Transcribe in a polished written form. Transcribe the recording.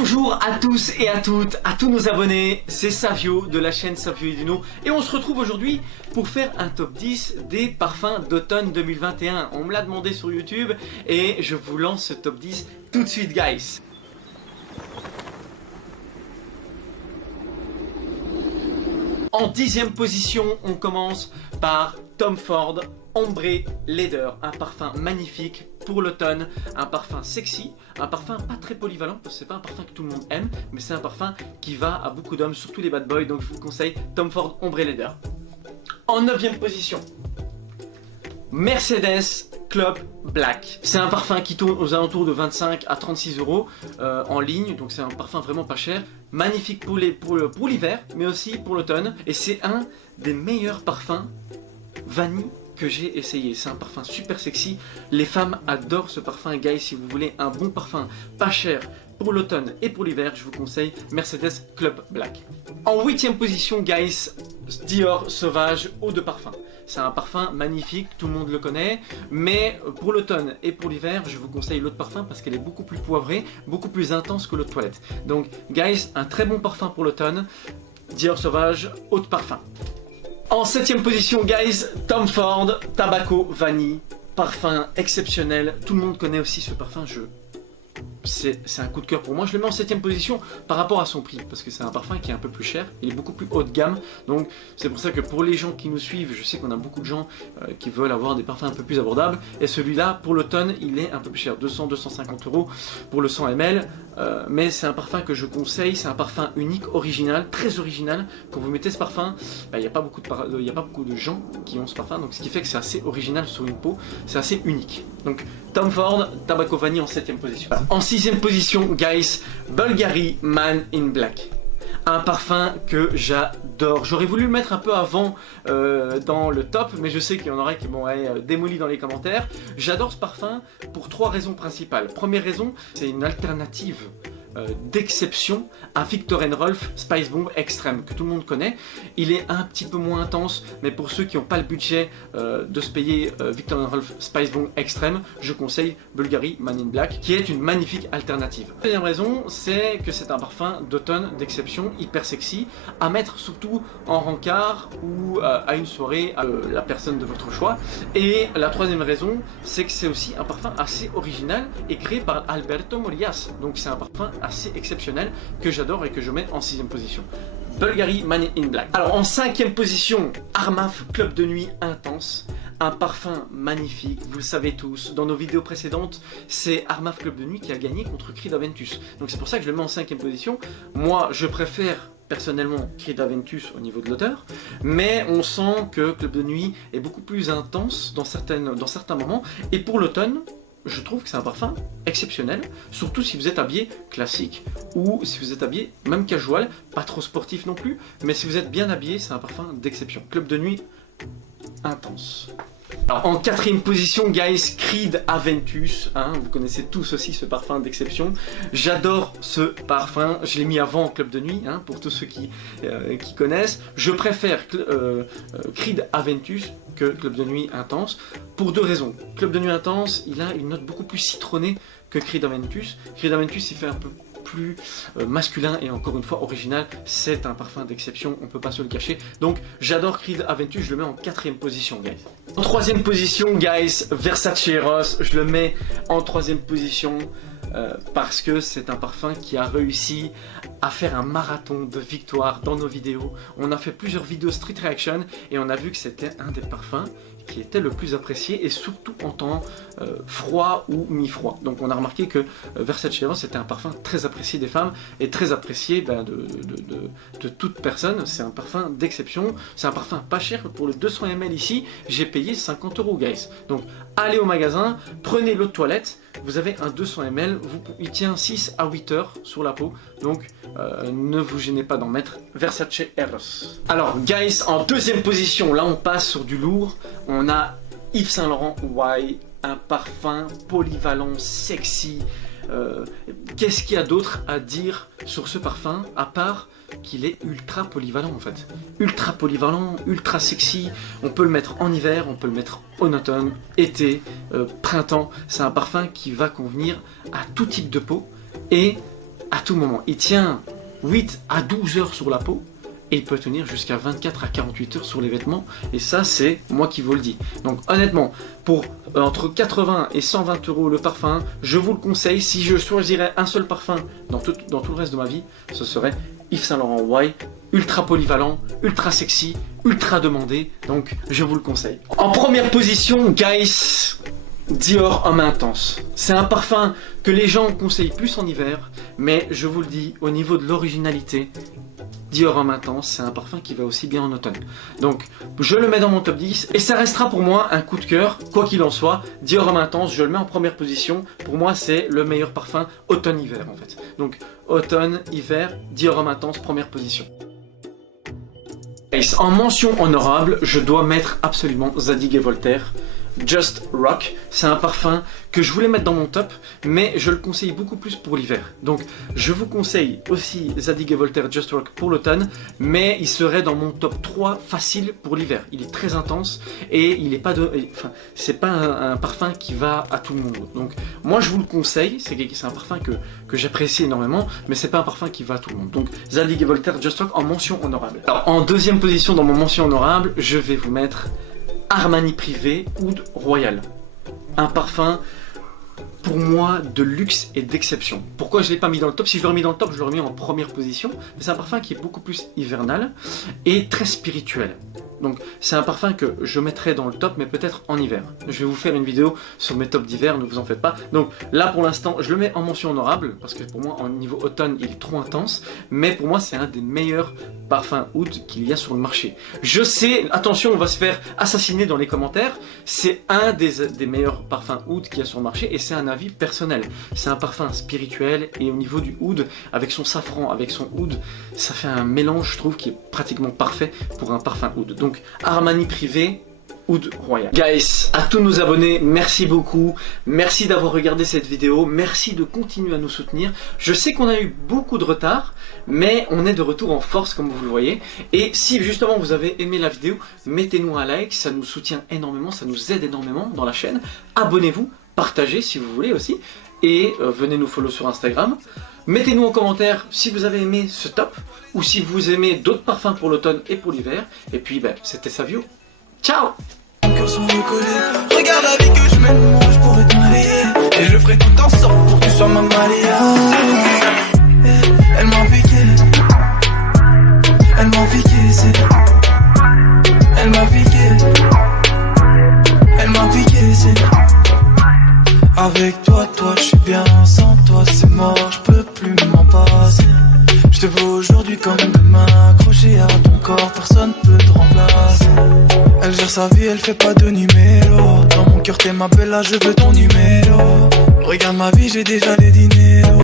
Bonjour à tous et à toutes, à tous nos abonnés, c'est Savio de la chaîne Savio et Dino et on se retrouve aujourd'hui pour faire un top 10 des parfums d'automne 2021. On me l'a demandé sur YouTube et je vous lance ce top 10 tout de suite, guys. En 10e position, on commence par Tom Ford Ombre Leather, un parfum magnifique pour l'automne, un parfum sexy, un parfum pas très polyvalent parce que c'est pas un parfum que tout le monde aime, mais c'est un parfum qui va à beaucoup d'hommes, surtout les bad boys, donc je vous conseille Tom Ford Ombre Leather. En 9e position, Mercedes Club Black. C'est un parfum qui tourne aux alentours de 25 à 36 € en ligne, donc c'est un parfum vraiment pas cher. Magnifique pour l'hiver, mais aussi pour l'automne. Et c'est un des meilleurs parfums vanille que j'ai essayé. C'est un parfum super sexy. Les femmes adorent ce parfum, guys. Si vous voulez un bon parfum pas cher pour l'automne et pour l'hiver, je vous conseille Mercedes Club Black. En 8e position, guys, Dior Sauvage Eau de Parfum. C'est un parfum magnifique, tout le monde le connaît, mais pour l'automne et pour l'hiver, je vous conseille l'eau de parfum parce qu'elle est beaucoup plus poivrée, beaucoup plus intense que l'eau de toilette. Donc, guys, un très bon parfum pour l'automne, Dior Sauvage Eau de Parfum. En 7e position, guys, Tom Ford Tabaco Vanille, parfum exceptionnel. Tout le monde connaît aussi ce parfum, c'est un coup de cœur pour moi. Je le mets en 7e position par rapport à son prix parce que c'est un parfum qui est un peu plus cher, il est beaucoup plus haut de gamme, donc c'est pour ça que pour les gens qui nous suivent, je sais qu'on a beaucoup de gens qui veulent avoir des parfums un peu plus abordables, et celui-là pour l'automne il est un peu plus cher, 200-250 € pour le 100 ml, mais c'est un parfum que je conseille. C'est un parfum unique, original, très original. Quand vous mettez ce parfum, il n'y a pas beaucoup de gens qui ont ce parfum, donc ce qui fait que c'est assez original sur une peau, c'est assez unique. Donc Tom Ford Tabaco Vanille en 7e position. En 6e position, guys, Bulgari Man in Black. Un parfum que j'adore. J'aurais voulu le mettre un peu avant dans le top, mais je sais qu'il y en aura qui vont être démolis dans les commentaires. J'adore ce parfum pour 3 raisons principales. Première raison, c'est une alternative d'exception à Viktor & Rolf Spice Bomb Extreme, que tout le monde connaît. Il est un petit peu moins intense, mais pour ceux qui n'ont pas le budget de se payer Viktor & Rolf Spice Bomb Extreme, je conseille Bulgari Man in Black, qui est une magnifique alternative. La deuxième raison, c'est que c'est un parfum d'automne d'exception, hyper sexy, à mettre surtout en rencard ou à une soirée à la personne de votre choix. Et la troisième raison, c'est que c'est aussi un parfum assez original et créé par Alberto Morillas, donc c'est un parfum assez exceptionnel que j'adore et que je mets en 6e position. Bulgari Man in Black. Alors en 5e position, Armaf Club de Nuit Intense. Un parfum magnifique, vous le savez tous, dans nos vidéos précédentes, c'est Armaf Club de Nuit qui a gagné contre Creed Aventus. Donc c'est pour ça que je le mets en 5e position. Moi je préfère personnellement Creed Aventus au niveau de l'odeur, mais on sent que Club de Nuit est beaucoup plus intense dans certains moments, et pour l'automne, je trouve que c'est un parfum exceptionnel, surtout si vous êtes habillé classique ou si vous êtes habillé même casual, pas trop sportif non plus, mais si vous êtes bien habillé, c'est un parfum d'exception. Club de Nuit intense. Alors, en 4e position, guys, Creed Aventus, vous connaissez tous aussi ce parfum d'exception. J'adore ce parfum, je l'ai mis avant Club de Nuit, pour tous ceux qui connaissent. Je préfère Creed Aventus que Club de Nuit Intense, pour 2 raisons. Club de Nuit Intense, il a une note beaucoup plus citronnée que Creed Aventus. Creed Aventus, il fait un peu plus masculin et encore une fois original. C'est un parfum d'exception, on peut pas se le cacher. Donc j'adore Creed Aventus, je le mets en 4e position, guys. En 3e position, guys, Versace Eros, je le mets en 3e position parce que c'est un parfum qui a réussi à faire un marathon de victoires dans nos vidéos. On a fait plusieurs vidéos street reaction et on a vu que c'était un des parfums qui était le plus apprécié, et surtout en temps froid ou mi-froid. Donc on a remarqué que Versace Eros était un parfum très apprécié des femmes et très apprécié de toute personne. C'est un parfum d'exception, c'est un parfum pas cher. Pour le 200 ml ici, j'ai payé 50 €, guys. Donc allez au magasin, prenez l'eau de toilette, vous avez un 200 ml, il tient 6 à 8 heures sur la peau, donc ne vous gênez pas d'en mettre. Versace Eros. Alors guys, en 2e position, là on passe sur du lourd, on a Yves Saint Laurent Why, un parfum polyvalent, sexy. Qu'est-ce qu'il y a d'autre à dire sur ce parfum à part qu'il est ultra polyvalent en fait. Ultra polyvalent, ultra sexy. On peut le mettre en hiver, on peut le mettre en automne, été, printemps. C'est un parfum qui va convenir à tout type de peau et à tout moment. Il tient 8 à 12 heures sur la peau et il peut tenir jusqu'à 24 à 48 heures sur les vêtements, et ça c'est moi qui vous le dis. Donc honnêtement, pour entre 80 et 120 euros le parfum, je vous le conseille. Si je choisirais un seul parfum dans tout le reste de ma vie, ce serait Yves Saint Laurent White, ultra polyvalent, ultra sexy, ultra demandé, donc je vous le conseille. En première position, guys, Dior Homme Intense. C'est un parfum que les gens conseillent plus en hiver, mais je vous le dis, au niveau de l'originalité, Dior Homme Intense, c'est un parfum qui va aussi bien en automne. Donc, je le mets dans mon top 10 et ça restera pour moi un coup de cœur, quoi qu'il en soit. Dior Homme Intense, je le mets en première position. Pour moi, c'est le meilleur parfum automne-hiver en fait. Donc, automne-hiver, Dior Homme Intense, première position. Et en mention honorable, je dois mettre absolument Zadig & Voltaire. Just Rock, c'est un parfum que je voulais mettre dans mon top, mais je le conseille beaucoup plus pour l'hiver. Donc je vous conseille aussi Zadig & Voltaire Just Rock pour l'automne, mais il serait dans mon top 3 facile pour l'hiver. Il est très intense et il est pas c'est pas un parfum qui va à tout le monde. Donc moi je vous le conseille, c'est un parfum que j'apprécie énormément, mais c'est pas un parfum qui va à tout le monde. Donc Zadig & Voltaire Just Rock en mention honorable. Alors en deuxième position dans mon mention honorable, je vais vous mettre Armani Privé Oud Royal. Un parfum pour moi de luxe et d'exception. Pourquoi je ne l'ai pas mis dans le top? Si je l'aurais mis dans le top, je l'aurais mis en première position. Mais c'est un parfum qui est beaucoup plus hivernal et très spirituel. Donc c'est un parfum que je mettrai dans le top, mais peut-être en hiver. Je vais vous faire une vidéo sur mes tops d'hiver, ne vous en faites pas. Donc là pour l'instant, je le mets en mention honorable, parce que pour moi, au niveau automne, il est trop intense. Mais pour moi, c'est un des meilleurs parfums oud qu'il y a sur le marché. Je sais, attention, on va se faire assassiner dans les commentaires. C'est un des meilleurs parfums oud qu'il y a sur le marché, et c'est un avis personnel. C'est un parfum spirituel, et au niveau du oud, avec son safran, avec son oud, ça fait un mélange, je trouve, qui est pratiquement parfait pour un parfum oud. Donc Armani Privé Oud Royal. Guys, à tous nos abonnés, merci beaucoup. Merci d'avoir regardé cette vidéo. Merci de continuer à nous soutenir. Je sais qu'on a eu beaucoup de retard, mais on est de retour en force comme vous le voyez. Et si justement vous avez aimé la vidéo, mettez-nous un like, ça nous soutient énormément, ça nous aide énormément dans la chaîne. Abonnez-vous, partagez si vous voulez aussi. Et venez nous follow sur Instagram. Mettez-nous en commentaire si vous avez aimé ce top ou si vous aimez d'autres parfums pour l'automne et pour l'hiver. Et puis c'était Savio. Ciao! Regarde la vie que je mène, moi je pourrais te marier. Et je ferai tout en sorte pour que tu sois ma Maria. Elle m'a piqué. Elle m'a piqué, c'est. Elle m'a piqué. Elle m'a piqué, c'est. Avec toi, je suis bien, sans toi c'est mort, je peux plus m'en passer. Je te vois aujourd'hui comme demain, accroché à ton corps, personne peut te remplacer. Elle gère sa vie, elle fait pas de numéro. Dans mon cœur t'es ma belle, là je veux ton numéro. Regarde ma vie, j'ai déjà les dîners.